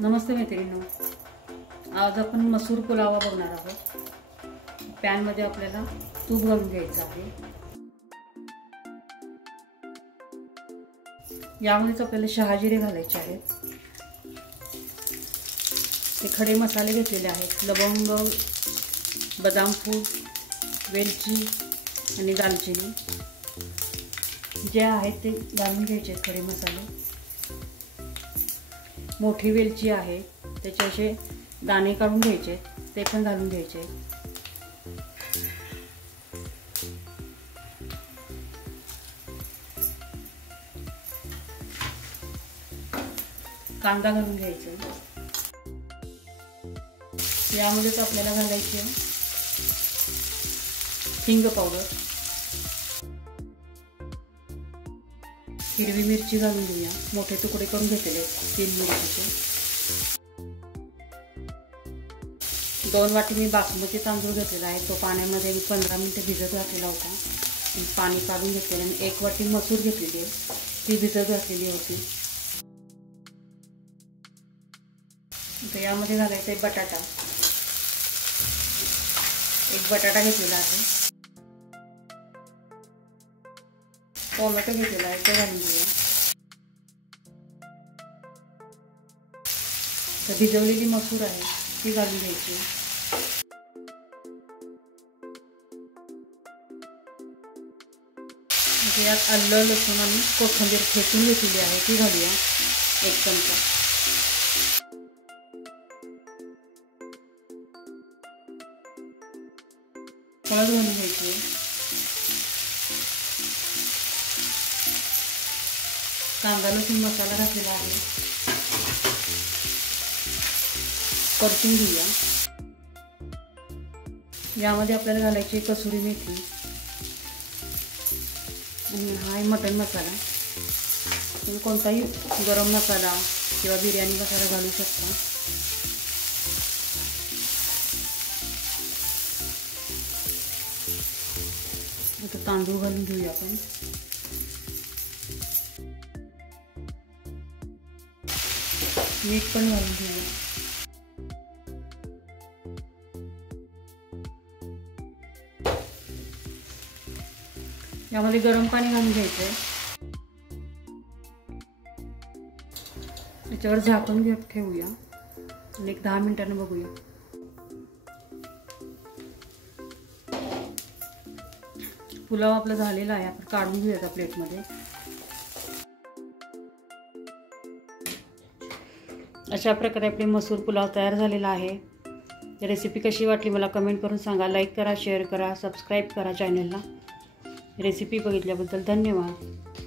नमस्ते मैत्रिणींनो, आज आपण मसूर पुलाव बघणार आहोत। पॅन मध्ये आपल्याला तूप घालून घ्यायचं आहे। यामध्येच आपल्याला शहाजिरे घालायचे आहेत। हे खडे मसाले घेतलेले आहेत, लवंग, बदाम फूल, वेलची आणि दालचिनी जे आहेत ते घालून घ्यायचे खडे मसाले। मोठी वेलची आहे, त्याचे असे दाणे काढून घ्यायचे, ते पण घालून घ्यायचे। कांदा घालून घ्यायचा। यामध्येच आपल्याला घालायचे हिंग पावडर, हिरवी मिरची घालून घेऊया। मोठे तुकडे करून घेतलेले 3 मिरचीचे। 2 वाटी मी बासमती तांदूळ घेतलेला आहे, तो पाण्यामध्ये 15 मिनिटे भिजत घातलेला होता। पाणी काढून घेतलेले आणि 1 वाटी मसूर घेतलेली आहे, ती भिजत घातलेली होती। तर यामध्ये घालायचा आहे बटाटा। 1 बटाटा घेतलेला आहे। टोमॅटो घेतलेला आहे, ते घालून घेऊया। तर भिजवलेली मसूर आहे ती घालून घ्यायची। यात आलं, लसूण आणि कोथिंबीर ठेचून घेतलेली आहे, ती घालूया 1 चमचा। हळद घालून घ्यायची। कांदा लसूण मसाला घातलेला आहे, परतून घेऊया। यामध्ये आपल्याला घालायची कसुरी मेथी आणि हा आहे मटन मसाला। तुम्ही कोणताही गरम मसाला किंवा बिर्याणी मसाला घालू शकता। आता तांदूळ घालून घेऊया आपण। मीठ पण घालून घेऊया। यामध्ये गरम पाणी घालून घ्यायचंय। याच्यावर झाकून ठेवूया आणि 10 मिनिटांनी बघूया। पुलाव आपला झालेला आहे, आपण काढून घेऊया आता प्लेटमध्ये। अशा प्रकारे आपले मसूर पुलाव तयार झालेला आहे। रेसिपी कशी वाटली मला कमेंट करून सांगा। लाईक करा, शेअर करा, सबस्क्राईब करा चॅनलला। रेसिपी बघितल्याबद्दल धन्यवाद।